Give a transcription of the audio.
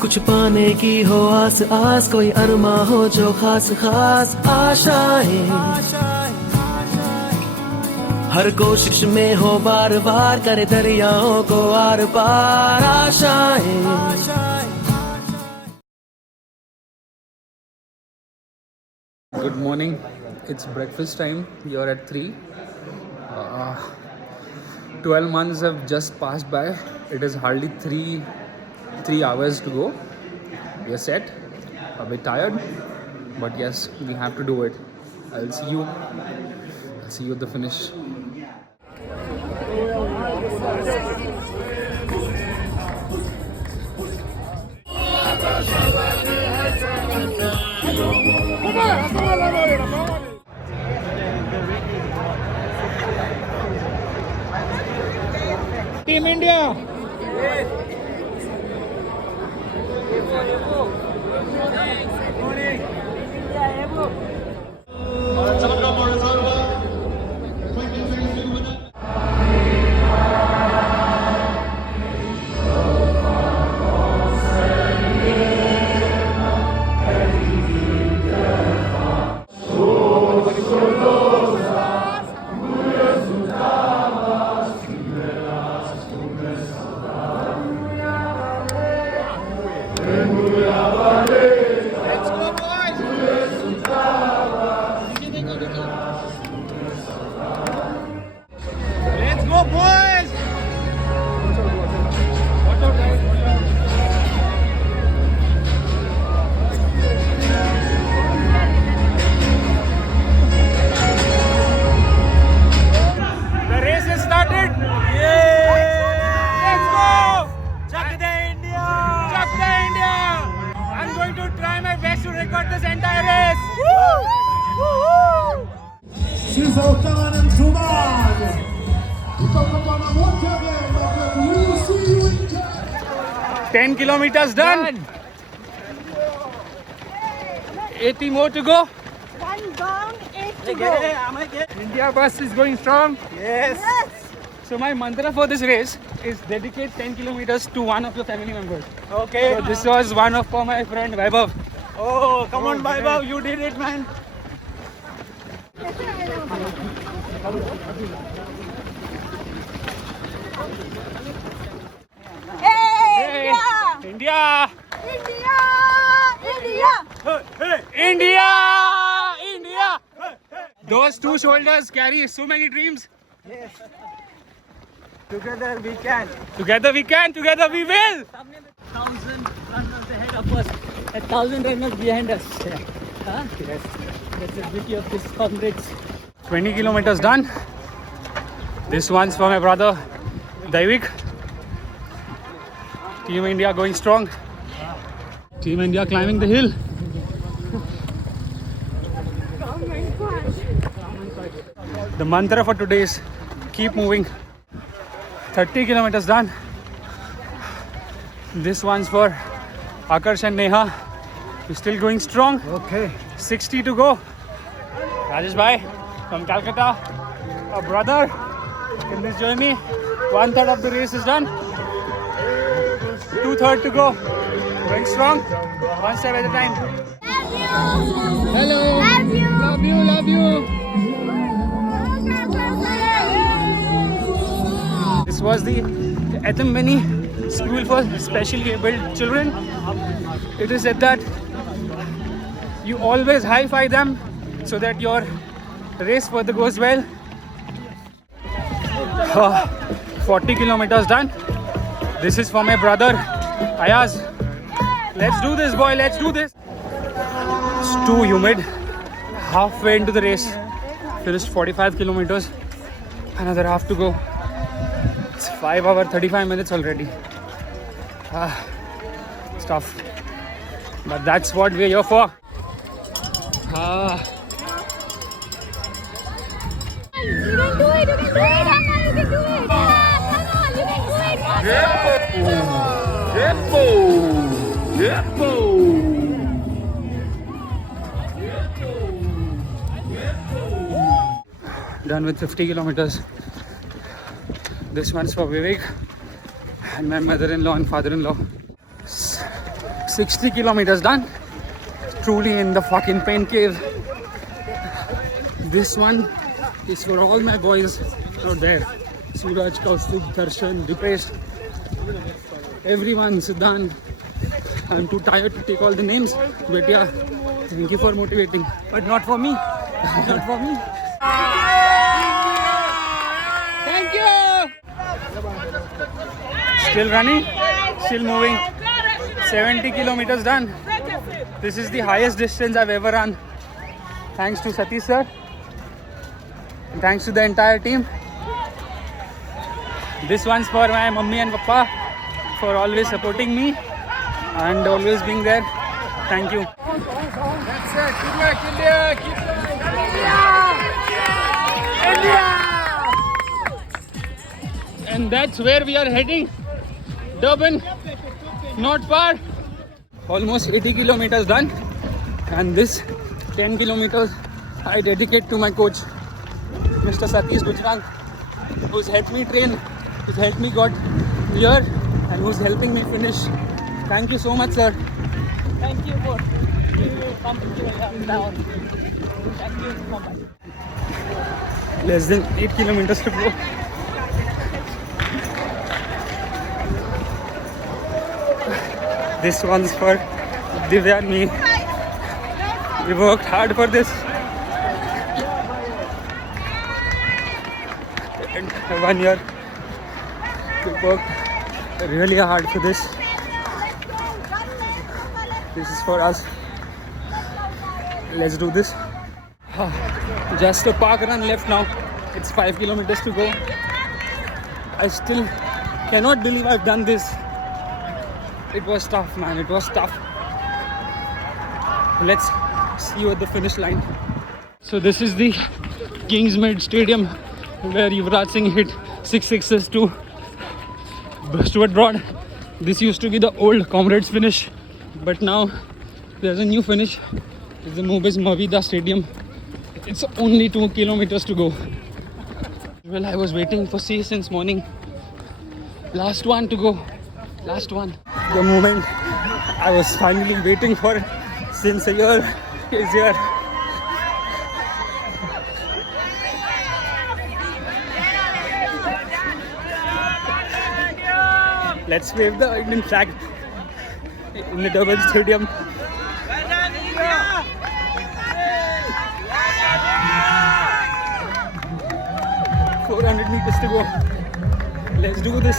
कुछ पाने की हो आस आस, कोई अरमा हो जो खास खास आशाएं, हर कोशिश में हो बार बार, करे दरियाओं को आर पार आशाएं। Good morning. It's breakfast time. You're at 3. 12 months have just passed by. It is hardly three hours to go. We are set. A bit tired, but yes, we have to do it. I'll see you at the finish. Team India. Let's go, boys! 10 kilometers done. 80 more to go. One down, 8 to go. India bus is going strong. Yes. So my mantra for this race is dedicate 10 kilometers to one of your family members. Okay. So this was one of for my friend Vaibhav. Oh, come on, Vaibhav, you did it, man. Hey, India! India! India! India! India! Those two shoulders carry so many dreams. Yes. Together we can. Together we can, together we will. 1,000 runners ahead of us, 1,000 runners behind us. Huh? Yes. That's the beauty of this comrades. 20 kilometers done. This one's for my brother Daivik. Team India going strong. Team India climbing the hill. The mantra for today is keep moving. 30 kilometers done. This one's for Akarsh and Neha. We're still going strong. Okay. 60 to go. Rajesh Bhai from Calcutta, a brother in this journey. 1/3 of the race is done. 2/3 to go. Going strong. One step at a time. Hello. Love you. Love you. Love you. This was the Etham Mini School for Specially Abled Children. It is said that you always high-five them so that your race further goes well. 40 kilometers done. This is for my brother Ayaz. Let's do this, boy. Let's do this. It's too humid. Halfway into the race. Finished 45 kilometers. Another half to go. It's 5 hours 35 minutes already. It's tough. But that's what we're here for. You can do it, you can do it, Anna, you can do it. Come on, you can do it. Done with 50 kilometers. This one's for Vivek. and my mother-in-law and father-in-law. 60 kilometers done. Truly in the fucking pain cave. This one is for all my boys out there. Suraj, Kaustubh, Darshan, Dipesh, everyone, Siddhant. I'm too tired to take all the names, but yeah, thank you for motivating. But not for me. Not for me. Thank you! Still running, still moving. 70 kilometers done. This is the highest distance I've ever run. Thanks to Satish sir. And thanks to the entire team. This one's for my mummy and papa for always supporting me and always being there. Thank you. That's it. Good luck, India. Keep running. And that's where we are heading. Durban, not far. Almost 80 kilometers done. And this 10 kilometers I dedicate to my coach, Mr. Satish Gujral, who's helped me train, who's helped me got here, and who's helping me finish. Thank you so much, sir. Thank you for coming down. Thank you so much. Less than 8 kilometers to go. This one's for Divya and me. We worked hard for this. And 1 year we worked really hard for this. This is for us. Let's do this. Just a park run left now. It's 5 kilometers to go. I still cannot believe I've done this. It was tough, man. It was tough. Let's see you at the finish line. So this is the Kingsmead Stadium where Yuvraj Singh hit 6 sixes to Stuart Broad. This used to be the old Comrades finish, but now there's a new finish. It's the Mobis Mavida Stadium. It's only 2 kilometers to go. Well, I was waiting for C since morning. Last one to go. Last one. The moment I was finally waiting for since a year is here. Let's wave the Indian flag in the Durban Stadium. 400 meters to go. Let's do this.